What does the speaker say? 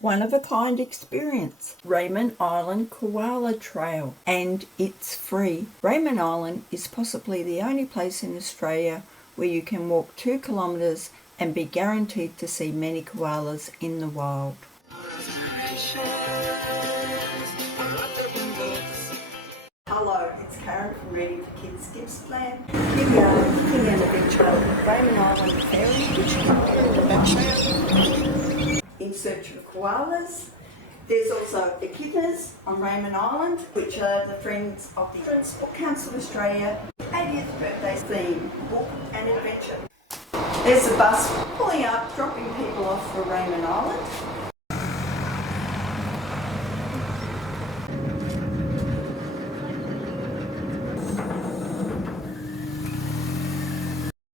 one-of-a-kind experience. Raymond Island Koala Trail, and it's free. Raymond Island is possibly the only place in Australia where you can walk 2 kilometres and be guaranteed to see many koalas in the wild. Hello, it's Karen from Reading for Kids Gippsland. Here we are looking at a picture of Raymond Island Ferry, which you can hear in the background, in search of koalas. There's also echidnas on Raymond Island, which are the Friends of the Transport Council of Australia 80th birthday theme, book and adventure. There's a bus pulling up, dropping people off for Raymond Island.